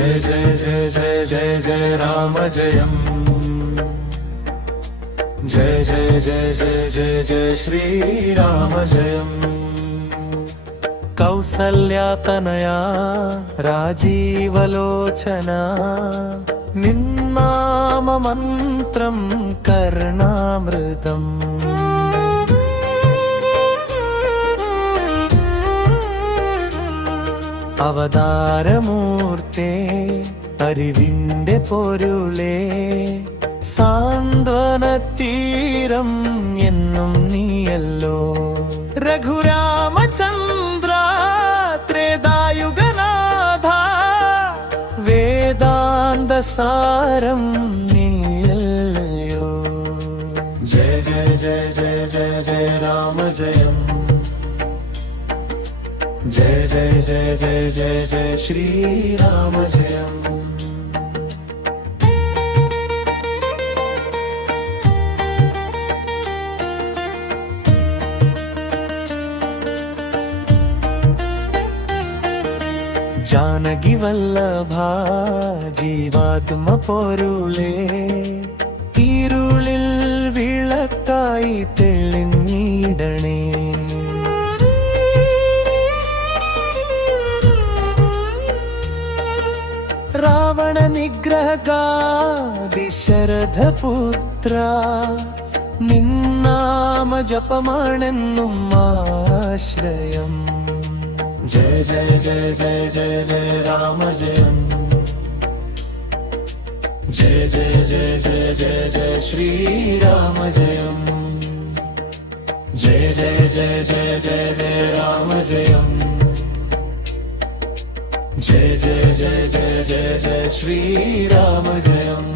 जय जय जय जय जय जय राम जयम् जय जय जय जय जय जय श्री राम जयम् कौसल्यातनया राजीवलोचना निन्नाम मन्त्रं कर्णामृतम् അവതാരമൂർത്തേ അറിവിന്റെ പൊരുളേ സാന്ത്വനത്തീരം എന്നും നീയല്ലോ രഘുരാമചന്ദ്ര ത്രേതായുഗനാഥ വേദാന്തസാരം നീയല്ലയോ ജയ ജയ ജയ ജയ ജയ ജയ രാമ ജയം जय जय जय जय जय जय श्री राम जयम् जानकी वल्लभा जीवात्म पोरुളേ ഇരുളിൽ വിളക്കായി തെളിഞ്ഞിടണേ रावण निग्रहगादि शरधपुत्र निन्नाम जपमाണെന്നും ആശ്രയം जय जय जय जय जय जय राम जयम् जय जय जय जय जय जय श्री राम जयम् जय जय जय जय जय जय राम जयम् जय जय जय जय जय जय श्री राम जयम्